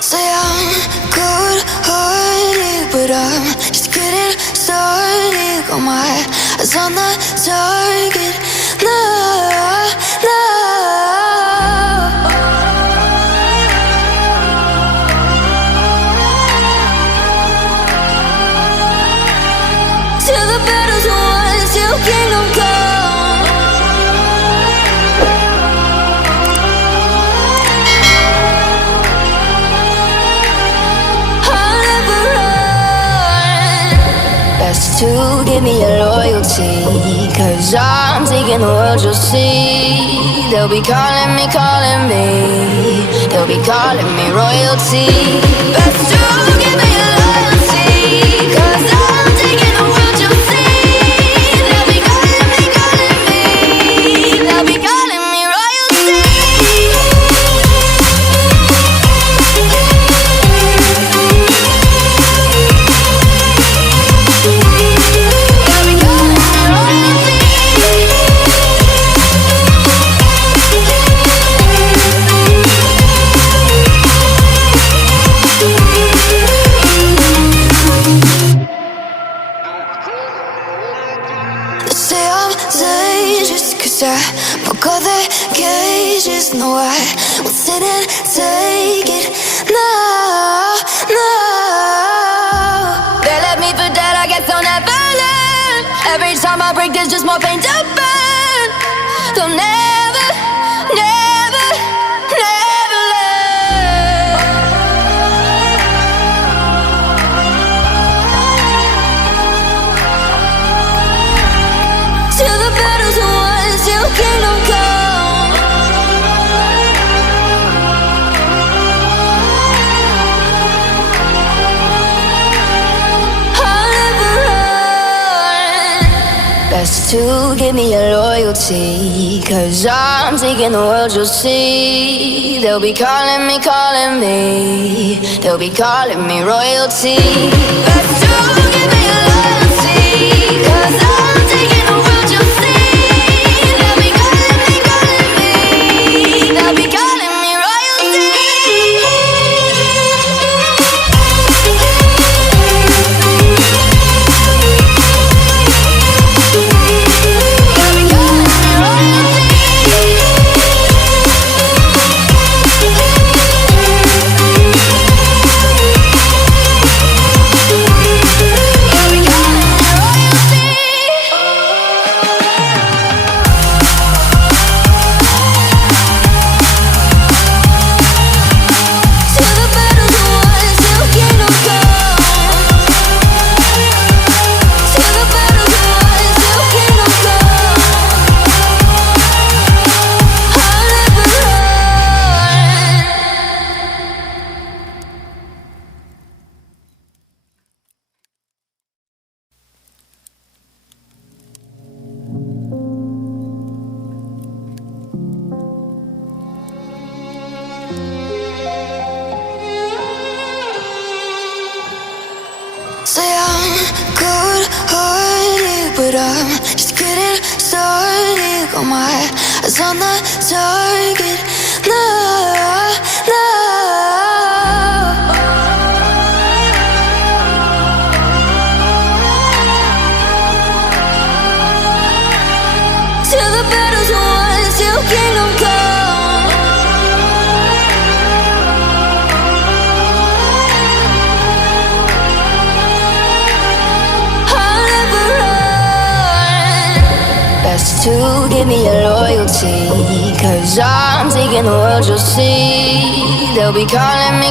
Say I'm good-hearted, but I'm just getting started. Got my eyes on the target. No, no. Till the battle's won, till kingdom come. To give me your loyalty, 'cause I'm taking the world, you'll see. They'll be calling me, they'll be calling me royalty. Best to give me your loyalty, 'cause I'm taking the world, you'll see. They'll be calling me, they'll be calling me royalty. I broke all the cages, no, I won't sit and take it. No, no. They left me for dead, I guess I'll never learn. Every time I break, there's just more pain to burn. They'll never, never, never learn. Till the battle's won, till kingdom come. I'll never run. Best to give me your loyalty, 'cause I'm taking the world, you'll see. They'll be calling me, they'll be calling me royalty. Best to give me your loyalty, 'cause I'm taking the world, you'll see. They'll be calling me royalty. They'll be calling me royalty. Say I'm good-hearted, but I'm just getting started. Got my eyes on the target. No, no. Till the battle's won, till kingdom come. To give me your loyalty, 'cause I'm taking the world, you'll see. They'll be calling me,